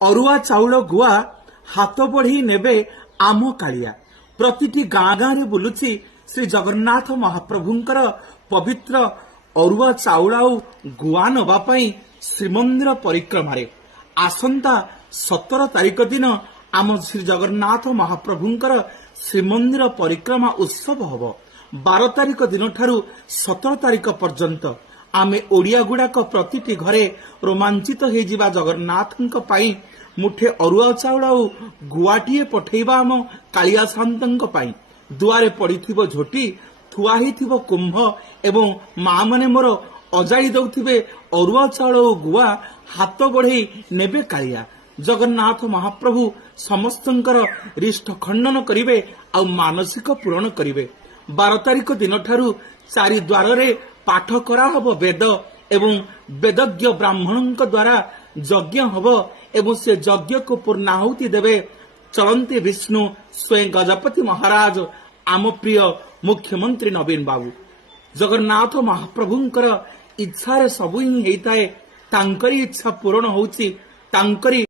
अरुआ चाउल गुआ हाथ बढ़ी नेबे आम कालिया प्रतिटी गाँ गाँ रे बुलुची श्री जगन्नाथ महाप्रभुंकर पवित्र अरुआ चाउल आउ गुआ नबा पई श्रीमंदिर परिक्रमारे आसंता 17 तारिख दिन आम श्री जगन्नाथ महाप्रभुंकर श्रीमंदिर परिक्रमा उत्सव हब 12 तारिख दिन ठारू 17 तारिख पर्यंत आमे ओडिया गुड़ाक प्रतिटी घरे रोमांचित हो जिबा जगन्नाथंक पाई मुठे अरुआ चाउल आउ गुआटीए पठेबा आम कालिया शांतंक पाई दुआरे पड़िथिबो झोटी थुआ हिथिबो कुंभ एवं माँ माने मोर अजाड़ी दउथिबे अरुआ चाउल आउ गुआ हाथ बढ़ई नेबे कालिया जगन्नाथ महाप्रभु समस्तंकर रिष्ठ खंडन करिवे आउ मानसिक पूरण करिवे 12 तारिख दिन ठारू चारि द्वार रे पाठ करा हबो वेद एवं वेदज्ञ ब्राह्मणों द्वारा यज्ञ हब एवं से यज्ञ को पूर्णाहुति देवे चलंती विष्णु स्वयं गजपति महाराज आम प्रिय मुख्यमंत्री नवीन बाबू जगन्नाथ महाप्रभुंकर इच्छा सबू ही होता है तांकरी इच्छा पूरण होउची तांकरी